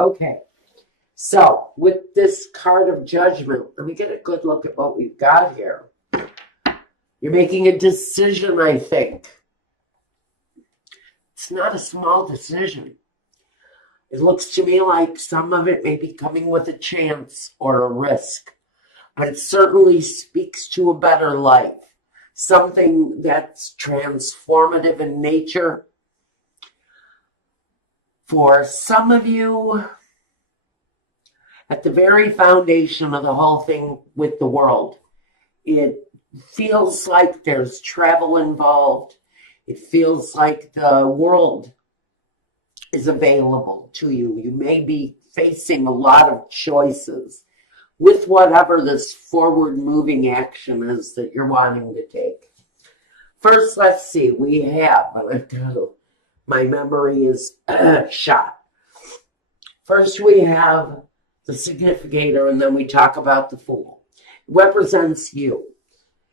Okay. So with this card of judgment, let me get a good look at what we've got here. You're making a decision, I think. It's not a small decision. It looks to me like some of it may be coming with a chance or a risk, but it certainly speaks to a better life, something that's transformative in nature. For some of you, at the very foundation of the whole thing with the world, it feels like there's travel involved. It feels like the world is available to you. You may be facing a lot of choices with whatever this forward-moving action is that you're wanting to take. First, let's see. We have, my memory is shot. First, we have the significator, and then we talk about the Fool. It represents you.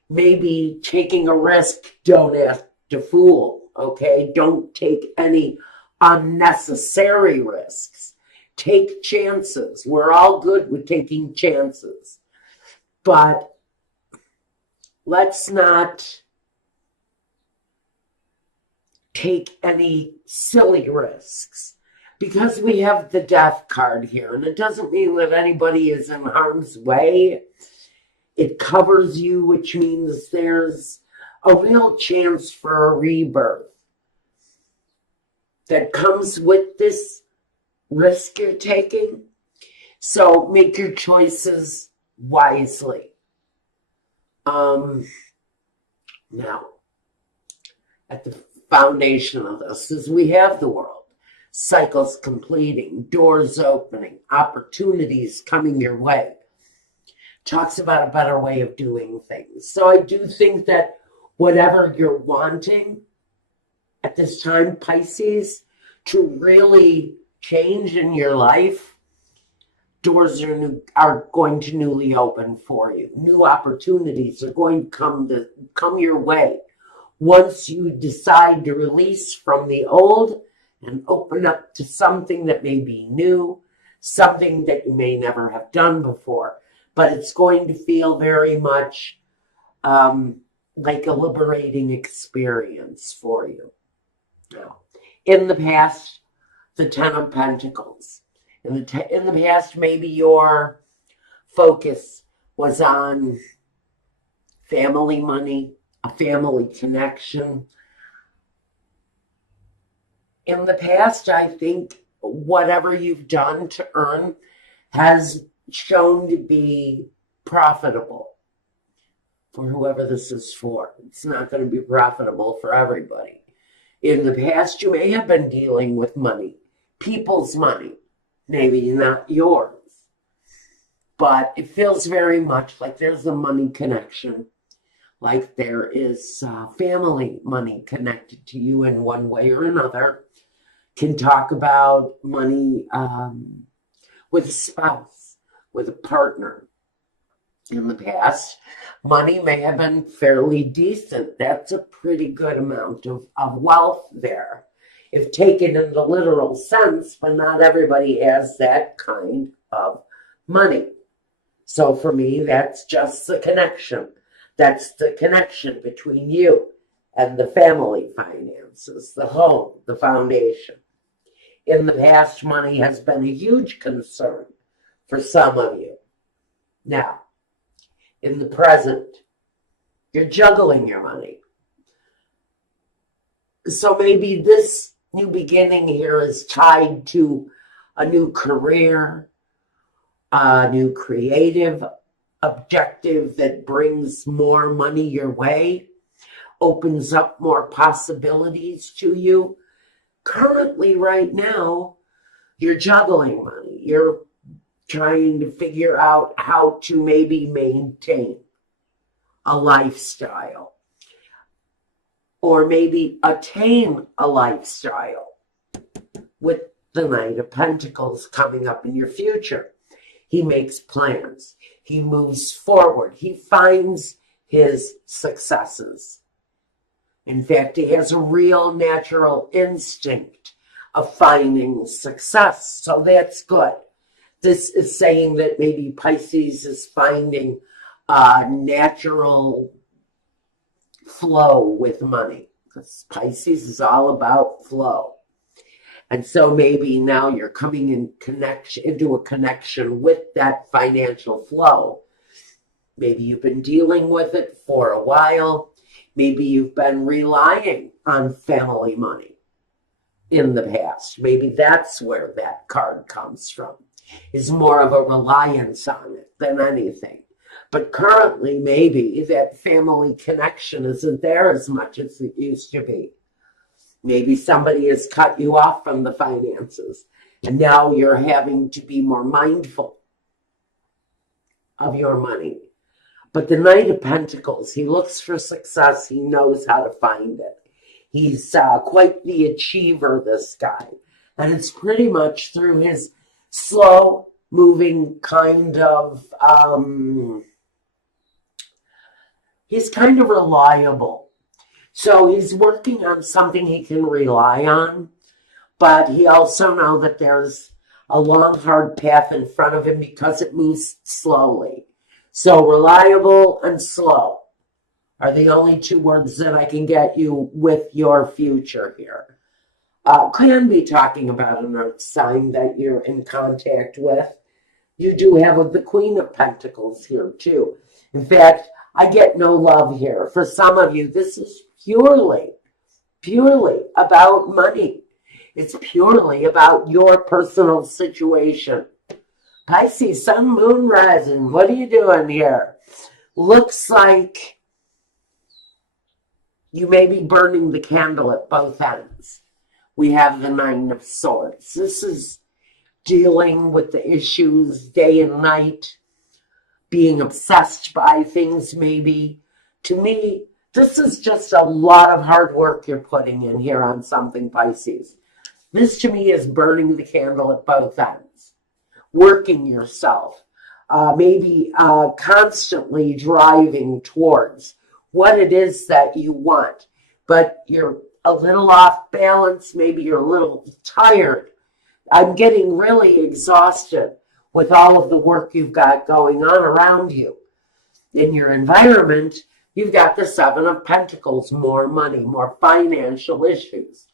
Maybe taking a risk, don't act to fool, okay? Don't take any unnecessary risks. Take chances. We're all good with taking chances. But let's not take any silly risks. Because we have the Death card here, and it doesn't mean that anybody is in harm's way. It covers you, which means there's a real chance for a rebirth that comes with this risk you're taking. So make your choices wisely. Now, at the foundation of this is we have the world. Cycles completing, doors opening, opportunities coming your way. Talks about a better way of doing things. So I do think that whatever you're wanting at this time, Pisces, to really change in your life, doors are going to newly open for you. New opportunities are going to come your way once you decide to release from the old and open up to something that may be new, something that you may never have done before. But it's going to feel very much like a liberating experience for you. Now, in the past, the Ten of Pentacles. In the past, maybe your focus was on family money, a family connection. In the past, I think whatever you've done to earn has shown to be profitable for whoever this is for. It's not going to be profitable for everybody. In the past, you may have been dealing with money, people's money, maybe not yours. But it feels very much like there's a money connection, like there is family money connected to you in one way or another. Can talk about money with a spouse, with a partner. In the past, money may have been fairly decent. That's a pretty good amount of wealth there, if taken in the literal sense, but not everybody has that kind of money. So for me, that's just the connection. That's the connection between you and the family finances, the home, the foundation. In the past, money has been a huge concern for some of you. Now, in the present, you're juggling your money. So maybe this new beginning here is tied to a new career, a new creative objective that brings more money your way, opens up more possibilities to you. Currently, right now, you're juggling money. You're trying to figure out how to maybe maintain a lifestyle or maybe attain a lifestyle with the Knight of Pentacles coming up in your future. He makes plans. He moves forward. He finds his successes. In fact, he has a real natural instinct of finding success. So that's good. This is saying that maybe Pisces is finding a natural flow with money, because Pisces is all about flow. And so maybe now you're coming into a connection with that financial flow. Maybe you've been dealing with it for a while. Maybe you've been relying on family money in the past. Maybe that's where that card comes from, is more of a reliance on it than anything. But currently, maybe that family connection isn't there as much as it used to be. Maybe somebody has cut you off from the finances, and now you're having to be more mindful of your money. But the Knight of Pentacles, he looks for success. He knows how to find it. He's quite the achiever, this guy. And it's pretty much through his slow-moving kind of... he's kind of reliable. So he's working on something he can rely on. But he also knows that there's a long, hard path in front of him because it moves slowly. So reliable and slow are the only two words that I can get you with your future here. Can be talking about an earth sign that you're in contact with. You do have the Queen of Pentacles here too. In fact, I get no love here. For some of you, this is purely about money. It's purely about your personal situation. Pisces, Sun, Moon, Rising, what are you doing here? Looks like you may be burning the candle at both ends. We have the Nine of Swords. This is dealing with the issues day and night, being obsessed by things maybe. To me, this is just a lot of hard work you're putting in here on something, Pisces. This to me is burning the candle at both ends. Working yourself, maybe constantly driving towards what it is that you want, but you're a little off balance, maybe you're a little tired. I'm getting really exhausted with all of the work you've got going on around you. In your environment, you've got the Seven of Pentacles, more money, more financial issues.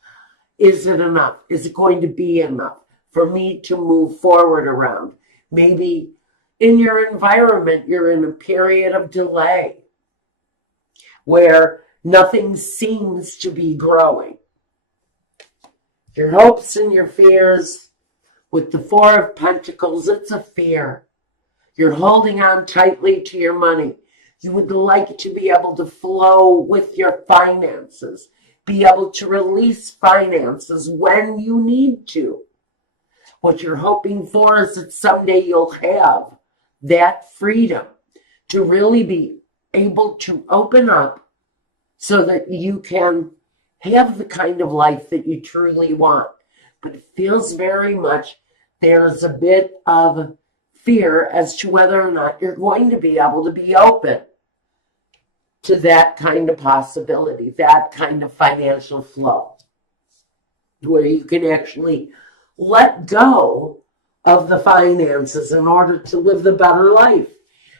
Is it enough? Is it going to be enough for me to move forward around? Maybe in your environment, you're in a period of delay where nothing seems to be growing. Your hopes and your fears, with the Four of Pentacles, it's a fear. You're holding on tightly to your money. You would like to be able to flow with your finances, be able to release finances when you need to. What you're hoping for is that someday you'll have that freedom to really be able to open up so that you can have the kind of life that you truly want. But it feels very much there's a bit of fear as to whether or not you're going to be able to be open to that kind of possibility, that kind of financial flow, where you can actually let go of the finances in order to live the better life.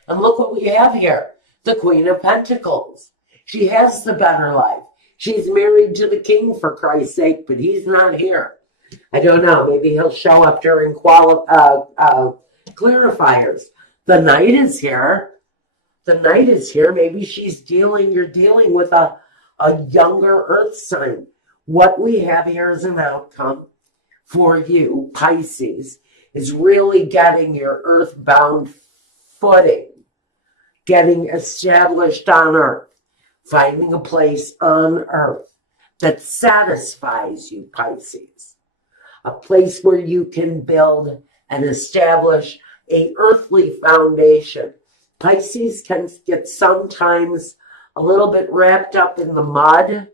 And look what we have here, the Queen of Pentacles. She has the better life. She's married to the king, for Christ's sake, but he's not here. I don't know, maybe he'll show up during clarifiers. The Knight is here. The Knight is here. Maybe you're dealing with a younger earth sign. What we have here as an outcome for you, Pisces, is really getting your earthbound footing, getting established on earth, finding a place on earth that satisfies you, Pisces, a place where you can build and establish an earthly foundation. Pisces can get sometimes a little bit wrapped up in the mud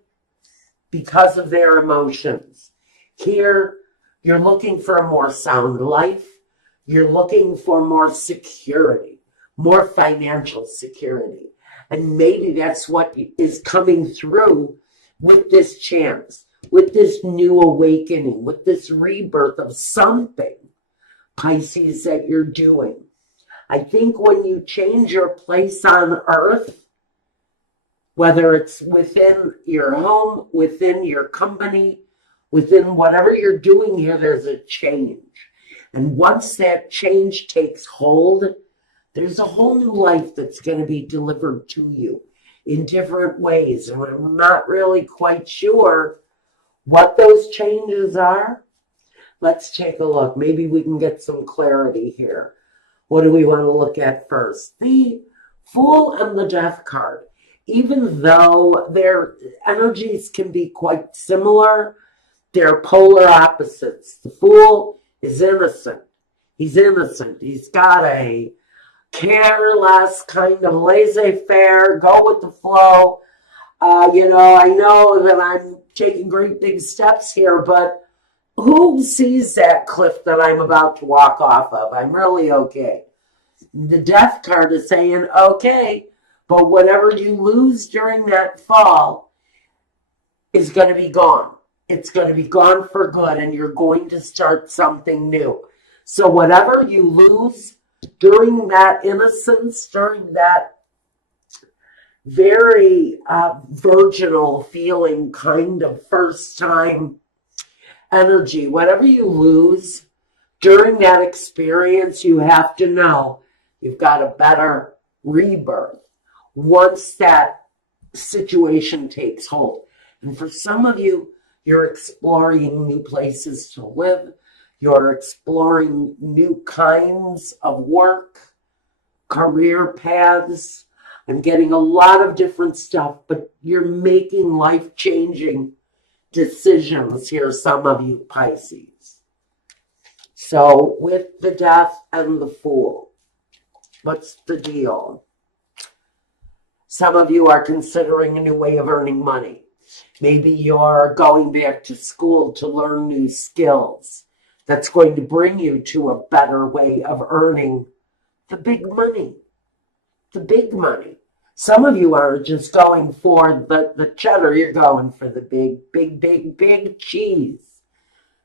because of their emotions. Here, you're looking for a more sound life. You're looking for more security, more financial security. And maybe that's what is coming through with this chance. with this new awakening, with this rebirth of something, Pisces, that you're doing. I think when you change your place on earth, whether it's within your home, within your company, within whatever you're doing here, there's a change. And once that change takes hold, there's a whole new life that's going to be delivered to you in different ways. And I'm not really quite sure what those changes are. Let's take a look. Maybe we can get some clarity here. What do we want to look at first? The Fool and the Death card. Even though their energies can be quite similar, they're polar opposites. The Fool is innocent. He's innocent. He's got a careless kind of laissez-faire, go with the flow. I know that I'm taking great big steps here, but who sees that cliff that I'm about to walk off of? I'm really okay. The Death card is saying, okay, but whatever you lose during that fall is going to be gone. It's going to be gone for good, and you're going to start something new. So whatever you lose during that innocence, during that very virginal feeling, kind of first time energy, whatever you lose during that experience, you have to know you've got a better rebirth once that situation takes hold. And for some of you, you're exploring new places to live. You're exploring new kinds of work, career paths. I'm getting a lot of different stuff, but you're making life-changing decisions here, some of you Pisces. So with the Death and the Fool, what's the deal? Some of you are considering a new way of earning money. Maybe you're going back to school to learn new skills. That's going to bring you to a better way of earning the big money. The big money. Some of you are just going for the cheddar. You're going for the big cheese.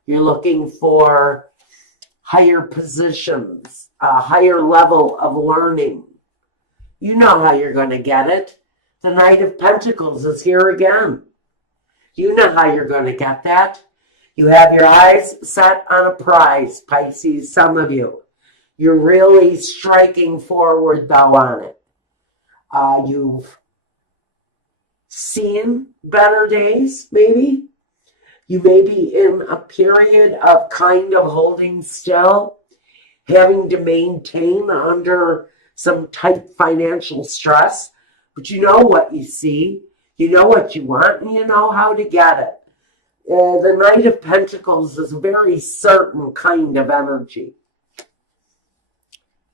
You're looking for higher positions, a higher level of learning. You know how you're going to get it. The Knight of Pentacles is here again. You know how you're going to get that. You have your eyes set on a prize, Pisces, some of you. You're really striking forward, though, on it. You've seen better days, maybe. You may be in a period of kind of holding still, having to maintain under some tight financial stress. But you know what you see. You know what you want, and you know how to get it. The Knight of Pentacles is a very certain kind of energy.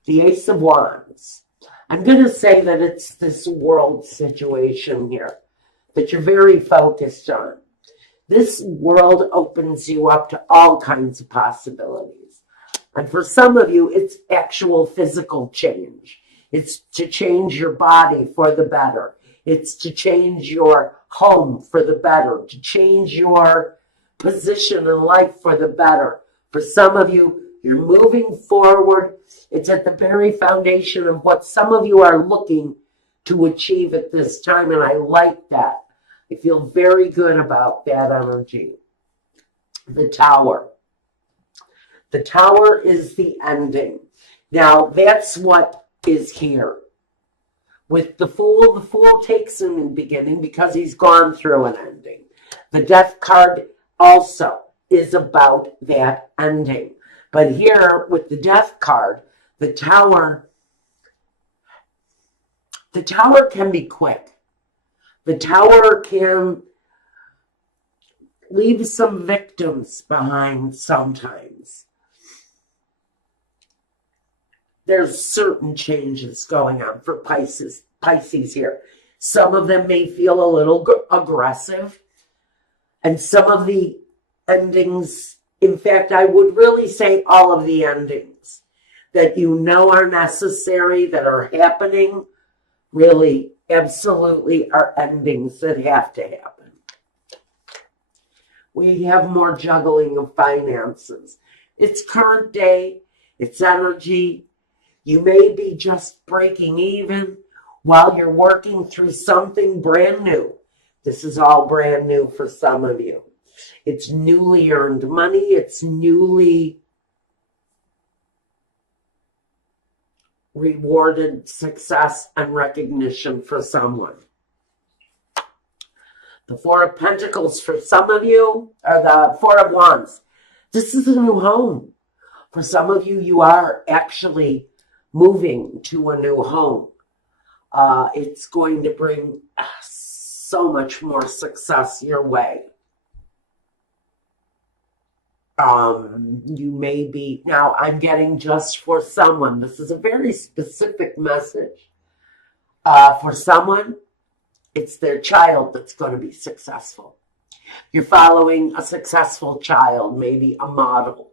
The Ace of Wands. I'm going to say that it's this world situation here that you're very focused on. This world opens you up to all kinds of possibilities. And for some of you, it's actual physical change. It's to change your body for the better. It's to change your home for the better, to change your position in life for the better. For some of you, you're moving forward. It's at the very foundation of what some of you are looking to achieve at this time, and I like that. I feel very good about that energy. The Tower. The Tower is the ending. Now, that's what is here. With the Fool takes a new beginning because he's gone through an ending. The Death card also is about that ending. But here, with the Death card, the Tower can be quick. The Tower can leave some victims behind sometimes. There's certain changes going on for Pisces here. Some of them may feel a little aggressive, and some of the endings, in fact, I would really say all of the endings that you know are necessary, that are happening, really, absolutely are endings that have to happen. We have more juggling of finances. It's current day. It's energy. You may be just breaking even while you're working through something brand new. This is all brand new for some of you. It's newly earned money. It's newly rewarded success and recognition for someone. The Four of Pentacles for some of you, or the Four of Wands. This is a new home. For some of you, you are actually moving to a new home. It's going to bring so much more success your way. You may be, now I'm getting just for someone. This is a very specific message. For someone, it's their child that's going to be successful. You're following a successful child, maybe a model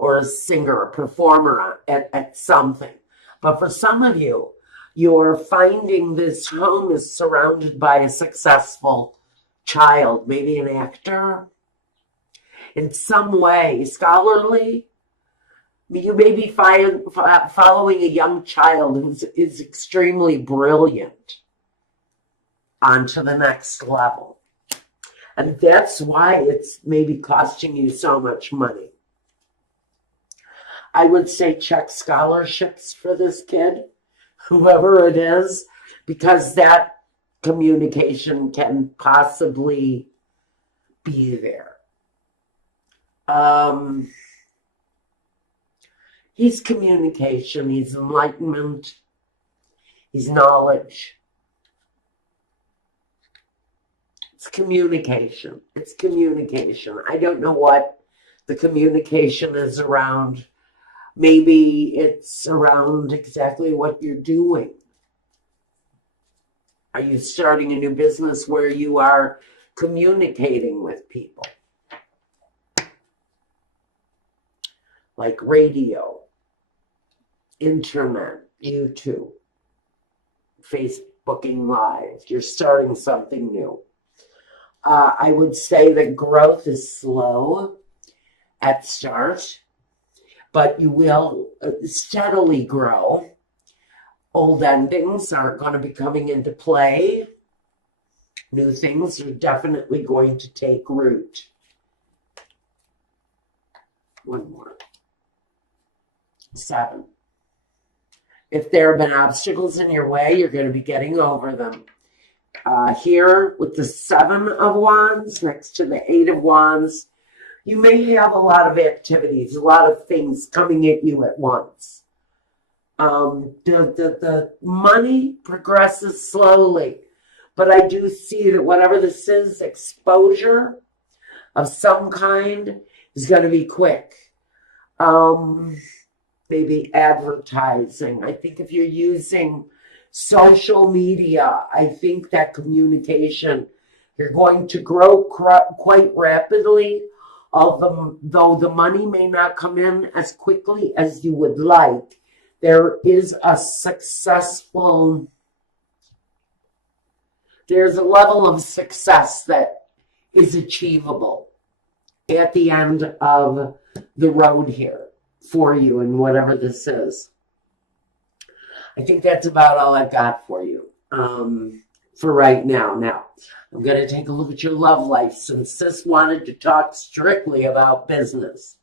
or a singer, a performer at something. But for some of you, you're finding this home is surrounded by a successful child, maybe an actor, in some way, scholarly. You may be following a young child who is extremely brilliant onto the next level. And that's why it's maybe costing you so much money. I would say check scholarships for this kid, whoever it is, because that communication can possibly be there. He's communication, he's enlightenment, he's knowledge. It's communication. It's communication. I don't know what the communication is around. Maybe it's around exactly what you're doing. Are you starting a new business where you are communicating with people? Like radio, internet, YouTube, Facebooking Live. You're starting something new. I would say that growth is slow at start, but you will steadily grow. Old endings are going to be coming into play. New things are definitely going to take root. One more. 7. If there have been obstacles in your way, you're going to be getting over them. Here with the 7 of Wands next to the 8 of Wands, you may have a lot of activities, a lot of things coming at you at once. The money progresses slowly, but I do see that whatever this is, exposure of some kind is going to be quick. Maybe advertising. I think if you're using social media, I think that communication, you're going to grow quite rapidly, although the money may not come in as quickly as you would like. There is a there's a level of success that is achievable at the end of the road here for you and whatever this is. I think that's about all I've got for you for right now. Now, I'm going to take a look at your love life since this wanted to talk strictly about business.